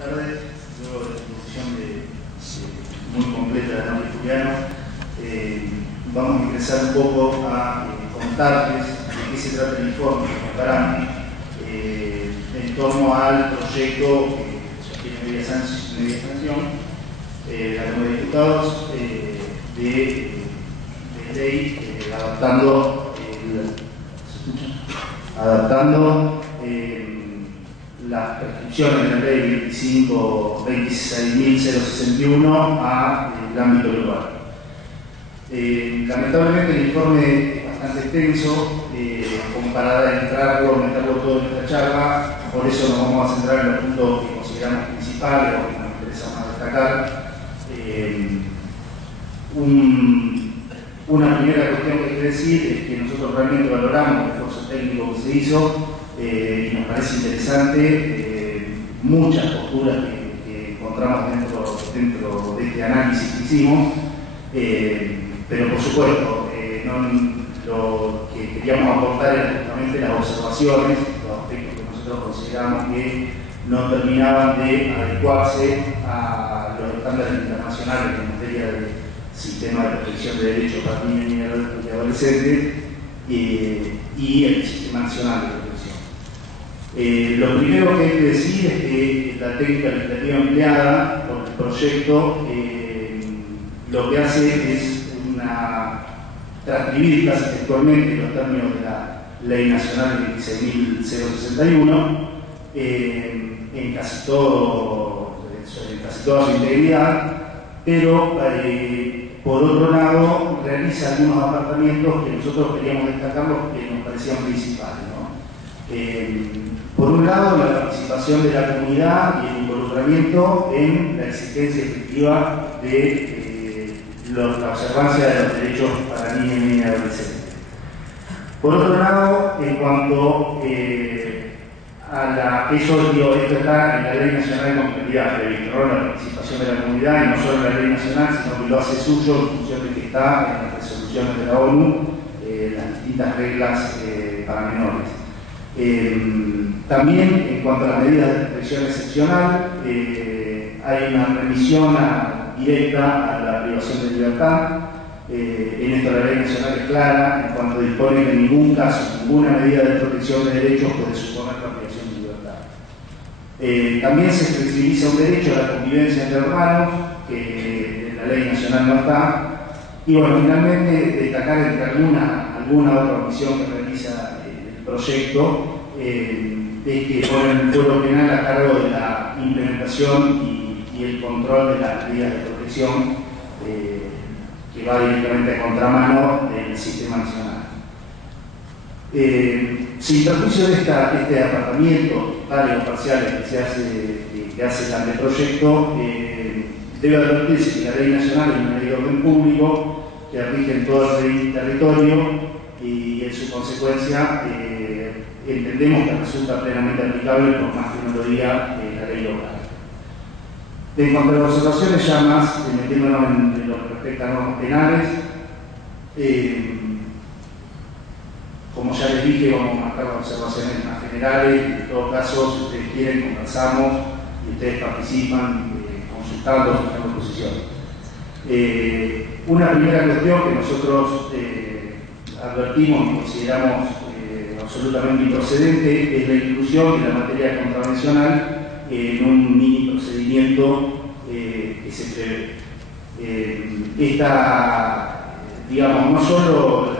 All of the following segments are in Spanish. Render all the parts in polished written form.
tardes. Luego de la introducción muy completa de Mario Juliano, vamos a ingresar un poco a contarles de qué se trata el informe que preparamos en torno al proyecto que ya tiene media sanción la Cámara de Diputados de ley adaptando las prescripciones de la ley 26.061 al ámbito global. Lamentablemente el informe es bastante extenso, como para meterlo todo en esta charla, por eso nos vamos a centrar en los puntos que consideramos principales o que nos interesa más destacar. Una primera cuestión que hay que decir es que nosotros realmente valoramos el esfuerzo técnico que se hizo y nos parece interesante muchas posturas que encontramos dentro de este análisis que hicimos, pero por supuesto lo que queríamos aportar era justamente las observaciones, los aspectos que nosotros consideramos que no terminaban de adecuarse a los estándares internacionales en materia de sistema de protección de derechos para niños y adolescentes y el sistema nacional de protección. Lo primero que hay que decir es que la técnica legislativa empleada por el proyecto lo que hace es transcribir casi textualmente los términos de la Ley Nacional 26.061 en casi toda su integridad, pero por otro lado realiza algunos apartamientos que nosotros queríamos destacar, los que nos parecían principales, ¿no? Por un lado, la participación de la comunidad y el involucramiento en la existencia efectiva de la observancia de los derechos para niños y adolescentes. Por otro lado, en cuanto esto está en la Ley Nacional de Competitividad previsto, ¿no? La participación de la comunidad, y no solo en la Ley Nacional, sino que lo hace suyo en función de que está en las resoluciones de la ONU, las distintas reglas para menores. También, en cuanto a las medidas de protección excepcional, hay una remisión directa a la privación de libertad. En esto la Ley Nacional es clara en cuanto dispone que en ningún caso, ninguna medida de protección de derechos puede suponer la privación de libertad. También se flexibiliza un derecho a la convivencia entre hermanos, que en la Ley Nacional no está. Y bueno, finalmente destacar entre alguna otra omisión que realiza el proyecto, es que pone el fuero penal a cargo de la implementación y el control de las medidas de protección, que va directamente a contramano del sistema nacional. Sin perjuicio de este apartamiento total o parcial que hace el anteproyecto, debe advertirse que la ley nacional es una ley de orden público que rige en todo el territorio y en su consecuencia entendemos que resulta plenamente aplicable, por más que no lo diga la ley local. En cuanto a las observaciones, ya más metiéndonos en lo que respecta a normas penales, como ya les dije, vamos a marcar las observaciones más generales. En todo caso, si ustedes quieren, conversamos y ustedes participan consultando, fijando posiciones. Una primera cuestión que nosotros advertimos y consideramos absolutamente improcedente es la inclusión de la materia contravencional en un mini procedimiento que se prevé. Digamos, no solo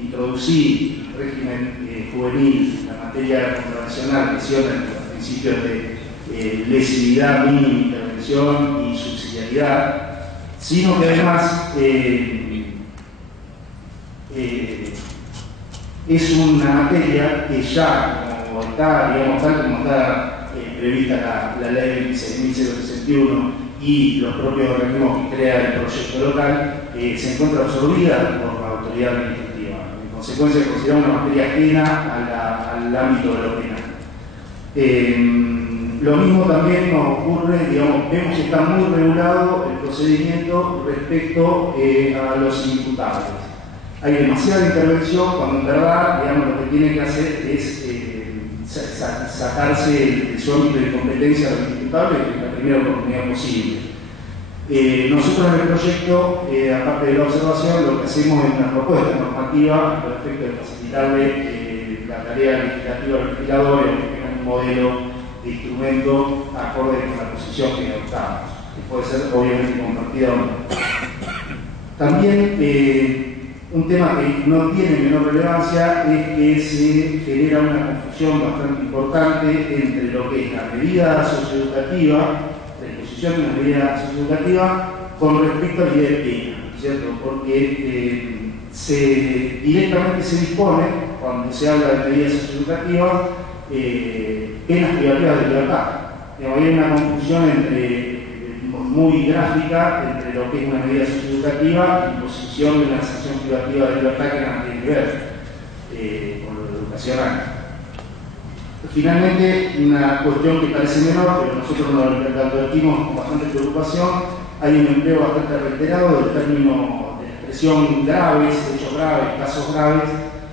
introducir el régimen juvenil, la materia contravencional, lesiona los principios de lesividad, mínima intervención y subsidiariedad, sino que además es una materia que ya, como está, digamos, tal como está prevista la ley 26.061 y los propios organismos que crea el proyecto local, se encuentra absorbida por la autoridad administrativa. En consecuencia, consideramos una materia ajena al ámbito de lo penal. Lo mismo también nos ocurre, digamos, vemos que está muy regulado el procedimiento respecto a los imputables. Hay demasiada intervención cuando en verdad, digamos, lo que tiene que hacer es sacarse de su ámbito de competencia a los imputables en la primera oportunidad posible. Nosotros en el proyecto, aparte de la observación, lo que hacemos es una propuesta normativa con efecto de facilitarle la tarea legislativa al legislador y tengan un modelo de instrumento acorde con la posición que adoptamos, que puede ser obviamente compartida o no. También un tema que no tiene menor relevancia es que se genera una confusión bastante importante entre lo que es la medida socioeducativa, la imposición de una medida socioeducativa, con respecto a la idea de pena, ¿cierto? Porque directamente se dispone, cuando se habla de medidas socioeducativas, penas privativas de libertad. Hay una confusión muy gráfica entre lo que es una medida socioeducativa y imposición de una sanción privativa de libertad que nada tiene que ver con lo educacional. Finalmente, una cuestión que parece menor, pero nosotros lo advertimos con bastante preocupación, hay un empleo bastante reiterado del término de la expresión graves, hechos graves, casos graves,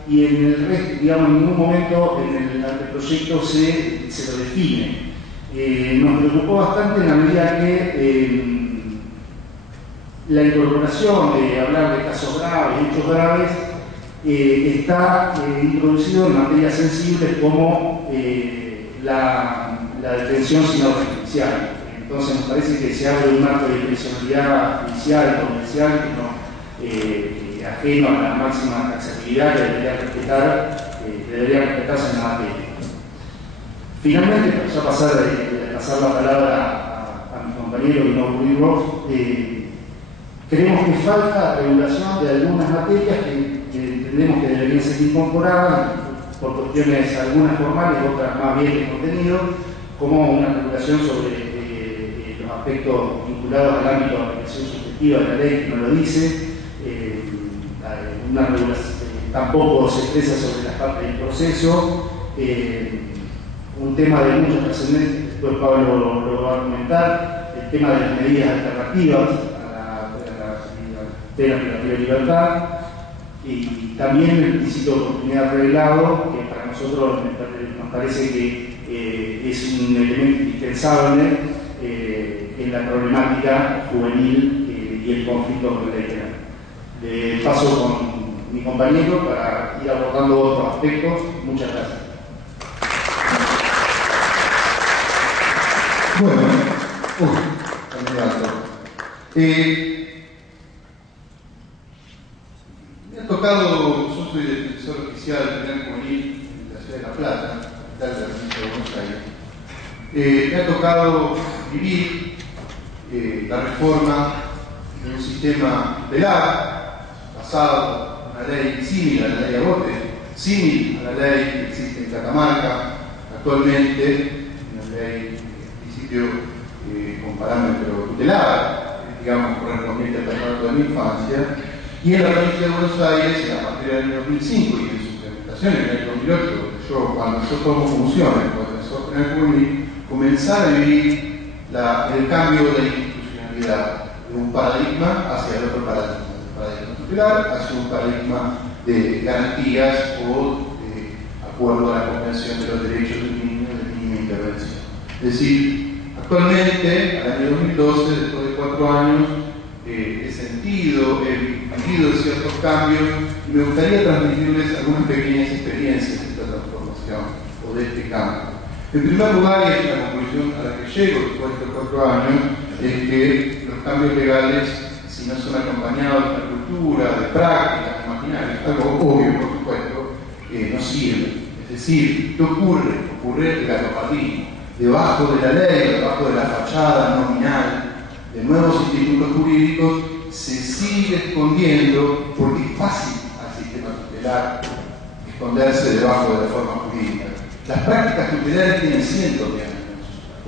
y en el resto, digamos, en ningún momento en el anteproyecto se lo define. Nos preocupó bastante en la medida que la incorporación de hablar de casos graves, hechos graves, está introducido en materias sensibles como la detención sin orden judicial. Entonces nos parece que se abre un marco de discrecionalidad judicial y comercial que ajeno a la máxima taxatividad que debería respetarse en la materia. Finalmente, para ya pasar la palabra a mi compañero Guillermo Ruiz, creemos que falta regulación de algunas materias que entendemos que deberían ser incorporadas por cuestiones algunas formales, otras más bien de contenido, como una regulación sobre los aspectos vinculados al ámbito de aplicación subjetiva de la ley, que no lo dice, una regulación tampoco se expresa sobre las partes del proceso, un tema de mucha trascendencia, después Pablo lo va a comentar, el tema de las medidas alternativas a la pena privativa de libertad, y también el principio de oportunidad revelado, que para nosotros nos parece que es un elemento indispensable en la problemática juvenil y el conflicto con la ley penal. Paso con mi compañero para ir abordando otros aspectos. Muchas gracias. Bueno, candidato. Me ha tocado, yo soy defensor oficial del penal juvenil en la ciudad de La Plata, capital de la provincia de Buenos Aires. Me ha tocado vivir la reforma de un sistema penal basado en una ley similar a la ley Agote, similar a la ley que existe en Catamarca actualmente, una ley con parámetro tutelar, digamos, correspondiente al patronato de mi infancia, y en la provincia de Buenos Aires, a partir del año 2005 y en su implementación en el año 2008, cuando yo tomo funciones como defensor penal juvenil, comenzar a vivir el cambio de la institucionalidad de un paradigma hacia el otro paradigma, del paradigma tutelar hacia un paradigma de garantías o de acuerdo a la Convención de los Derechos del Niño de mínima intervención. Es decir, actualmente, al año 2012, después de 4 años, he sentido, he vivido ciertos cambios y me gustaría transmitirles algunas pequeñas experiencias de esta transformación o de este cambio. En primer lugar, y es la conclusión a la que llego después de estos 4 años, es que los cambios legales, si no son acompañados de una cultura, de prácticas, de maquinaria, algo obvio, por supuesto, no sirven. Es decir, ¿qué ocurre? Ocurre el gatopatismo. Debajo de la ley, debajo de la fachada nominal de nuevos institutos jurídicos, se sigue escondiendo, porque es fácil al sistema tutelar esconderse debajo de la forma jurídica. Las prácticas tutelares tienen cientos de años,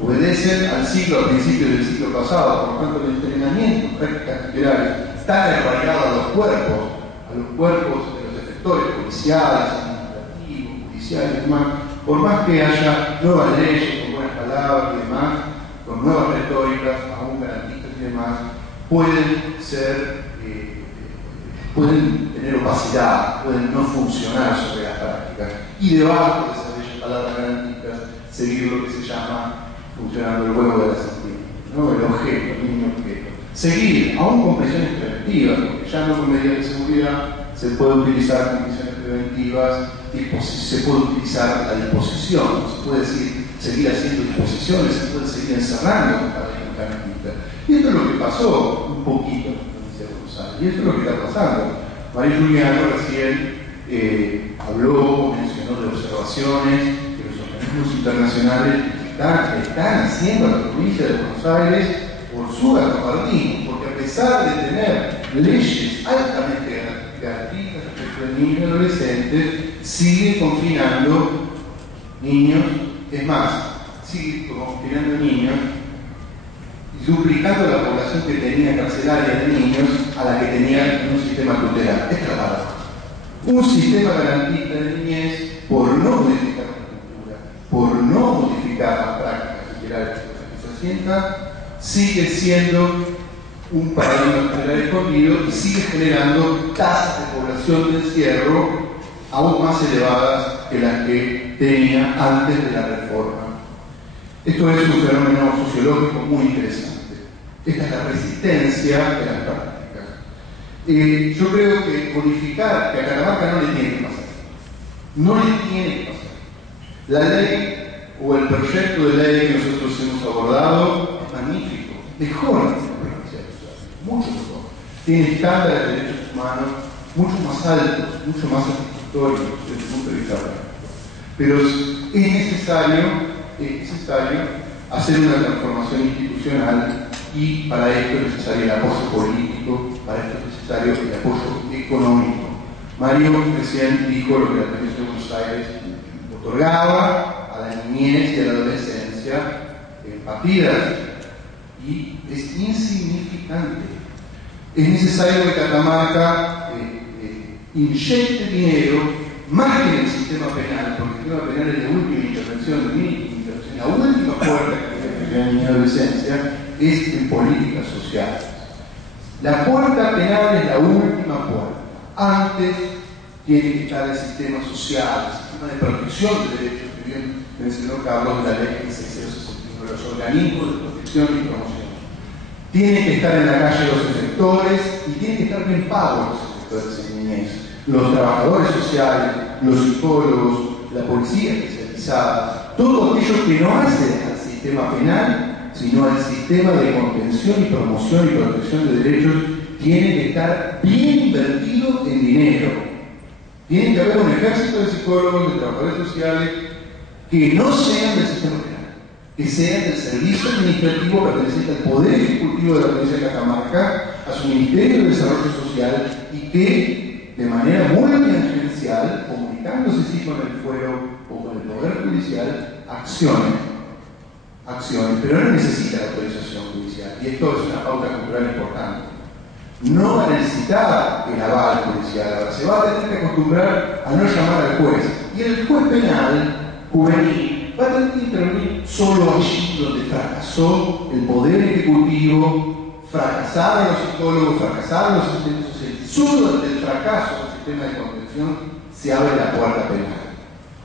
obedecen al principio del siglo pasado, por lo tanto el entrenamiento en prácticas tutelares está arraigado a los cuerpos de los efectores policiales, administrativos, judiciales y demás, por más que haya nuevas leyes, con buenas palabras y demás, con nuevas retóricas, aún garantistas y demás, pueden tener opacidad, pueden no funcionar sobre las prácticas. Y debajo de esas bellas palabras garantistas seguir lo que se llama funcionando el huevo de la serpiente, ¿no? El objeto, el niño objeto. Seguir, aún con prisiones preventivas, porque ya no con medidas de seguridad se puede utilizar con prisiones preventivas, se puede utilizar la disposición, se puede decir, seguir haciendo disposiciones, se puede seguir encerrando con cadenas mecánicas. Y esto es lo que pasó un poquito en la provincia de Buenos Aires, y esto es lo que está pasando. María Juliano recién habló, mencionó de observaciones que los organismos internacionales están haciendo a la provincia de Buenos Aires por su gafapardismo, porque a pesar de tener leyes altamente garantistas respecto al niño y adolescente, sigue confinando niños, es más, sigue confinando niños y duplicando la población que tenía carcelaria de niños a la que tenía en un sistema tutelar. Es tratado. Un sistema garantista de niñez, por no modificar la cultura, por no modificar las prácticas tutelarias que se asientan, sigue siendo un paradigma tutelar escondido y sigue generando tasas de población de encierro aún más elevadas que las que tenía antes de la reforma. Esto es un fenómeno sociológico muy interesante. Esta es la resistencia de las prácticas. Yo creo que modificar, que a Catamarca no le tiene que pasar. No le tiene que pasar. La ley o el proyecto de ley que nosotros hemos abordado es magnífico. Mejora la democracia social, mucho mejor. Tiene estándares de derechos humanos mucho más altos, mucho más satisfactorios desde el punto de vista práctico. Pero es necesario hacer una transformación institucional y para esto es necesario el apoyo político, para esto es necesario el apoyo económico. Mario recién dijo lo que la provincia de Buenos Aires otorgaba a la niñez y a la adolescencia en partidas y es insignificante. Es necesario que Catamarca inyecte dinero más que en el sistema penal, porque el sistema penal es la última intervención, la última puerta que tiene la adolescencia es en políticas sociales. La puerta penal es la última puerta. Antes tiene que estar el sistema social, el sistema de protección de derechos que bien mencionó Carlos de la ley 1661, los organismos de protección y promoción. Tienen que estar en la calle los efectores y tienen que estar bien pagos los efectores de niñez. Los trabajadores sociales, los psicólogos, la policía especializada, todo aquello que no hace al sistema penal, sino al sistema de contención y promoción y protección de derechos, tiene que estar bien invertido en dinero. Tiene que haber un ejército de psicólogos, de trabajadores sociales, que no sean del sistema penal, que sean del servicio administrativo perteneciente al Poder Ejecutivo de la provincia de Catamarca, a su Ministerio de Desarrollo Social, y que de manera muy tangencial, comunicándose sí con el fuero o con el Poder Judicial, accionen, pero no necesita la autorización judicial, y esto es una pauta cultural importante. No va a necesitar el aval judicial, ahora se va a tener que acostumbrar a no llamar al juez, y el juez penal juvenil va a tener que intervenir solo allí donde fracasó el Poder Ejecutivo, fracasaron los psicólogos, fracasaron los asistentes sociales. Solo ante el fracaso del sistema de contención se abre la puerta penal,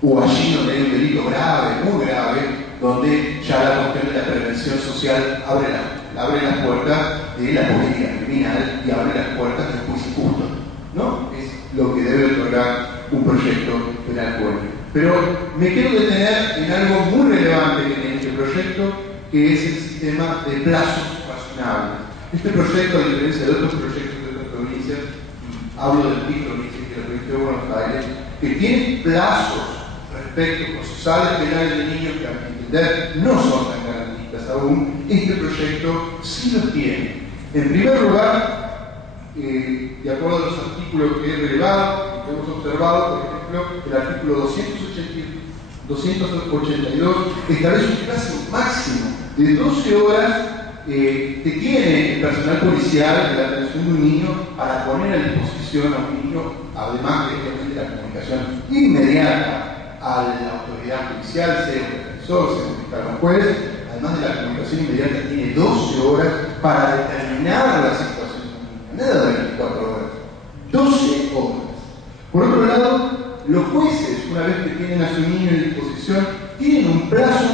o allí donde hay un delito grave, muy grave, donde ya la cuestión de la prevención social abre las puertas de la política criminal y abre las puertas del juicio justo, ¿no? Es lo que debe otorgar un proyecto penal juvenil. Pero me quiero detener en algo muy relevante que tiene este proyecto, que es el sistema de plazos razonables. Este proyecto, a diferencia de otros proyectos de otras provincias, hablo del PIC provincia y de la provincia de Buenos Aires, que tienen plazos respecto a procesales penales de niños que a mi entender no son tan garantistas aún, este proyecto sí los tiene. En primer lugar, de acuerdo a los artículos que he relevado, que hemos observado, por ejemplo, el artículo 282 establece un plazo máximo de 12 horas que tiene el personal policial de la atención de un niño para poner a disposición a un niño, además de la comunicación inmediata a la autoridad judicial, sea un defensor, sea un fiscal o juez. Además de la comunicación inmediata, tiene 12 horas para determinar la situación de un niño, nada de 24 horas, 12 horas. Por otro lado, los jueces, una vez que tienen a su niño en disposición, tienen un un plazo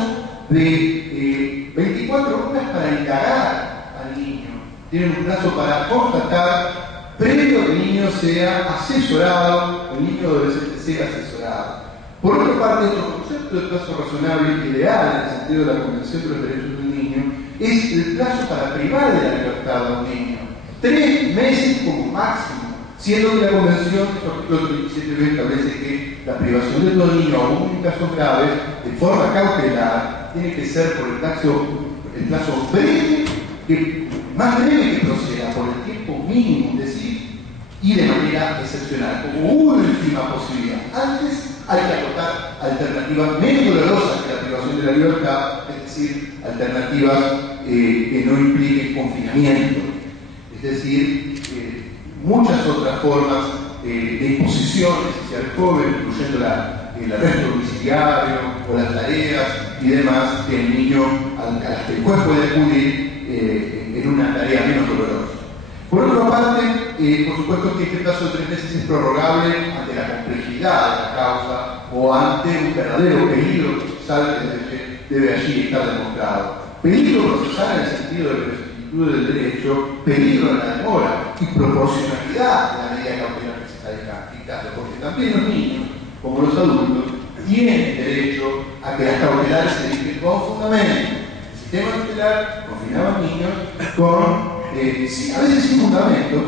de 24 horas para indagar al niño, tienen un plazo para constatar, previo a que el niño sea asesorado, el niño adolescente sea asesorado. Por otra parte, otro concepto de plazo razonable ideal, en el sentido de la Convención de los Derechos del Niño, es el plazo para privar de la libertad a un niño. 3 meses como máximo, siendo que la Convención, el artículo 37b, establece que la privación de todo niño, aún en casos graves, de forma cautelar, tiene que ser por el plazo breve, más breve que proceda, por el tiempo mínimo, es decir, y de manera excepcional, como última posibilidad. Antes hay que acotar alternativas menos dolorosas que la privación de la libertad, es decir, alternativas que no impliquen confinamiento, es decir, muchas otras formas de imposiciones hacia el joven, incluyendo el arresto domiciliario o las tareas y demás que el niño, a las que el juez puede acudir en una tarea menos dolorosa. Por otra parte, por supuesto que este plazo de 3 meses es prorrogable ante la complejidad de la causa o ante un verdadero peligro procesal que debe allí estar demostrado. Peligro procesal en el sentido de prescripción del derecho, peligro en la demora y proporcionalidad de la medida cautelar que se está dictando, porque también los niños, como los adultos, tienen derecho a que las cautelares se dicten con fundamento. El sistema cautelar confinaba a niños con a veces sin fundamentos,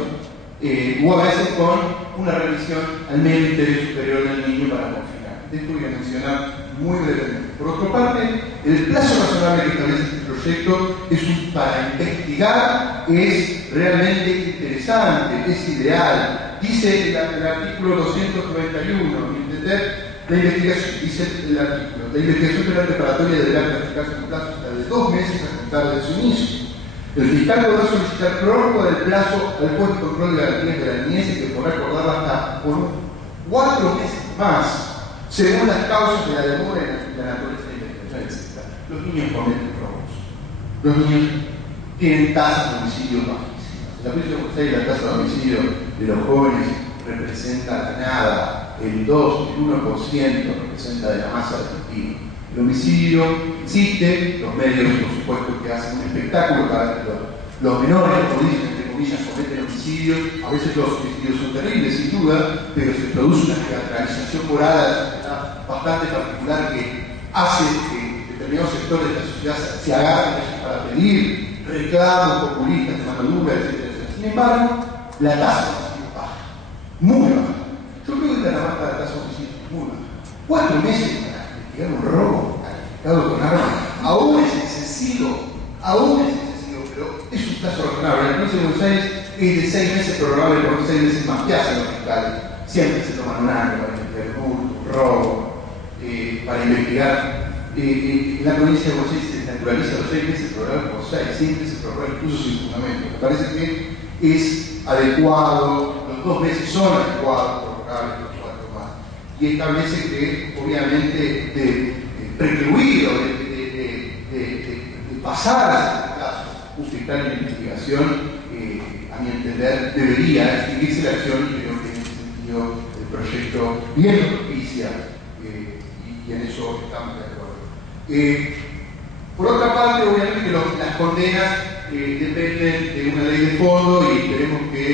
o a veces con una revisión al medio interés superior del niño para confinar. Esto voy a mencionar muy brevemente. Por otra parte, el plazo razonable que establece este proyecto es para investigar, es realmente interesante, es ideal. Dice el artículo 291, entender la investigación, dice el artículo, la investigación penal preparatoria deberá practicarse en un plazo hasta de 2 meses a contar de su inicio. El fiscal podrá solicitar prórroga del plazo al juez de control de garantías de la niñez y que podrá acordarla hasta por 4 meses más, según las causas de la demora en la naturaleza de la investigación, etc. Los niños cometen robos. Los niños tienen tasas de homicidio bajísimas. En la provincia de Buenos Aires la tasa de homicidio de los jóvenes representa nada, el 2, el 1% representa de la masa efectiva. El homicidio existe, los medios por supuesto que hacen un espectáculo para que los menores, como dicen, entre comillas, cometen homicidios. A veces los homicidios son terribles, sin duda, pero se produce una teatralización moral de la sociedad bastante particular que hace que determinados sectores de la sociedad se agarren para pedir reclamos populistas de mano dura, etc. Sin embargo, la tasa de homicidio es baja, muy baja. Yo creo que la baja de la tasa de homicidio es muy baja. 4 meses para investigar un robo calificado con armas, aún es excesivo, pero es un plazo razonable. La provincia de Buenos Aires es de 6 meses prorrogable por 6 meses más que hacen los fiscales. Siempre se toman un año para investigar un robo, para investigar. La provincia de Buenos Aires se naturaliza los 6 meses prorrogables por 6, siempre se prorroga incluso sin fundamento. Me parece que es adecuado, los 2 meses son adecuados, prorrogables los 4 más. Y establece que, obviamente, precluido de pasar a este caso un fiscal de investigación, a mi entender, debería extinguirse la acción y creo que en ese sentido el proyecto bien lo propicia y en eso estamos de acuerdo. Por otra parte, obviamente las condenas dependen de una ley de fondo y esperemos que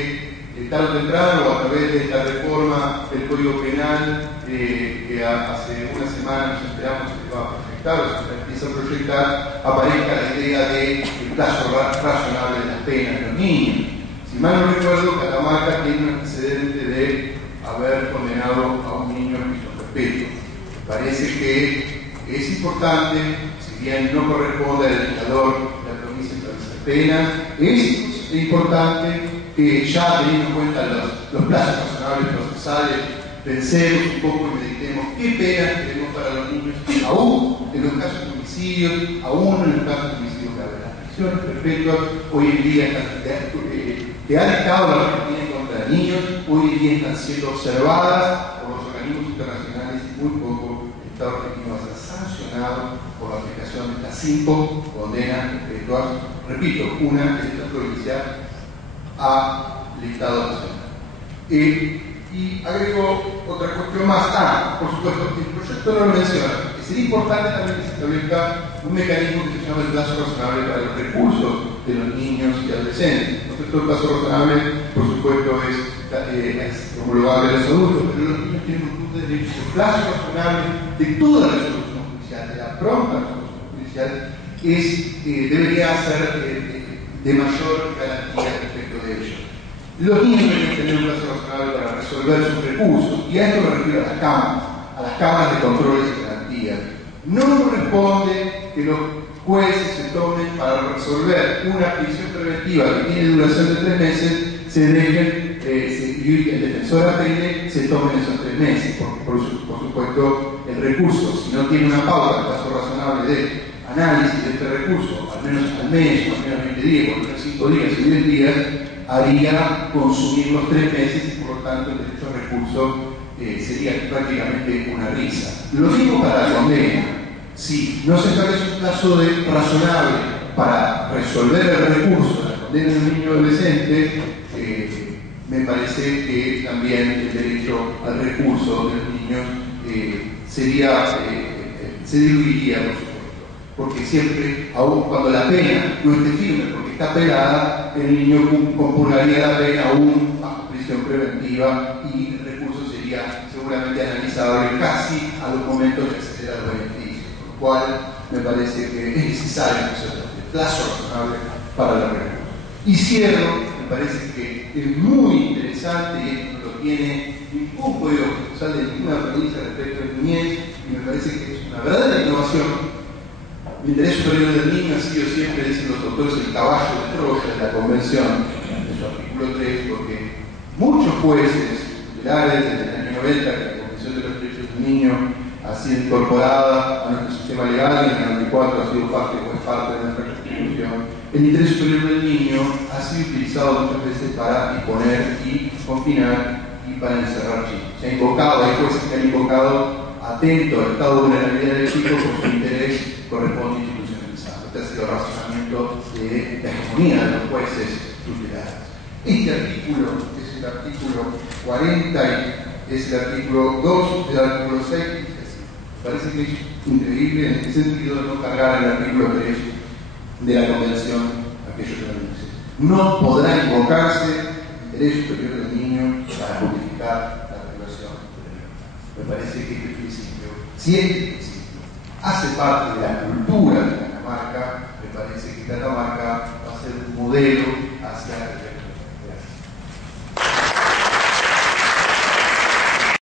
tarde o temprano, a través de esta reforma del Código Penal que hace una semana nos esperamos que va a proyectar, o se empieza a proyectar, aparezca la idea del plazo razonable de las penas de los niños. Si mal no recuerdo, Catamarca tiene un antecedente de haber condenado a un niño a prisión perpetua. Parece que es importante, si bien no corresponde al legislador de la provincia de establecer penas, es importante que ya teniendo en cuenta los plazos razonables procesales, pensemos un poco y meditemos qué penas tenemos para los niños, aún en los casos de homicidios, aún en los casos de homicidios graves. Las prisiones perpetuas hoy en día que ha dictado la Argentina contra niños, hoy en día están siendo observadas por los organismos internacionales y muy poco el Estado argentino va a ser sancionado por la aplicación de estas 5 condenas perpetuas. Repito, una es esta provincia al Estado nacional. Y agrego otra cuestión más. Por supuesto, el proyecto no lo menciona Sería importante también que se establezca un mecanismo que se llama el plazo razonable para los recursos de los niños y adolescentes. Nosotros el plazo razonable, por supuesto, es homologable a los adultos, pero los niños tienen un punto de derecho. El plazo razonable de toda la resolución judicial, de la pronta resolución judicial, debería ser de mayor garantía respecto de ello. Los niños deben tener un plazo razonable para resolver sus recursos, y a esto me refiero a las cámaras de controles y garantías. No corresponde que los jueces se tomen para resolver una prisión preventiva que tiene duración de 3 meses, y el defensor apele, se tomen esos 3 meses, porque por supuesto el recurso, si no tiene una pauta, el plazo razonable de análisis de este recurso, al menos al mes, o al menos 20 días, o al menos 5 días o 10 días, haría consumir los 3 meses y por lo tanto el derecho al recurso sería prácticamente una risa. Lo mismo para la condena. Si no se establece un plazo razonable para resolver el recurso de la condena de un niño adolescente, me parece que también el derecho al recurso de los niños se diluiría, por supuesto. Porque siempre, aun cuando la pena no esté firme porque está pelada, el niño compugnaría la pena aún bajo prisión preventiva y el recurso sería seguramente analizable casi a los momentos de acceder al beneficio, con lo cual me parece que es necesario el plazo razonable para la recurso. Y cierro, me parece que es muy interesante y esto no lo tiene ningún código procesal de ninguna provincia respecto de niñez, y me parece que es una verdadera innovación. El interés superior del niño ha sido siempre, dicen los autores, el caballo de Troya de la Convención, en su artículo 3, porque muchos jueces tutelares desde el año 90, que la Convención de los Derechos del Niño ha sido incorporada a nuestro sistema legal, y en el 94 ha sido parte o es parte de nuestra Constitución, el interés superior del niño ha sido utilizado muchas veces para imponer y confinar y para encerrar chicos. Se ha invocado, hay jueces que han invocado atento al estado de vulnerabilidad del chico por su interés corresponde institucionalizado. Este ha sido el razonamiento de la hegemonía de los jueces tutelares. Este artículo es el artículo 40, es el artículo 2 del artículo 6. Parece que es increíble en el sentido de no cargar el artículo 3 de la Convención aquello que lo dice. No podrá invocarse el derecho superior del niño para justificar la regulación de la libertad. Me parece que este principio, si este principio hace parte de la cultura de Catamarca, me parece que Catamarca va a ser un modelo hacia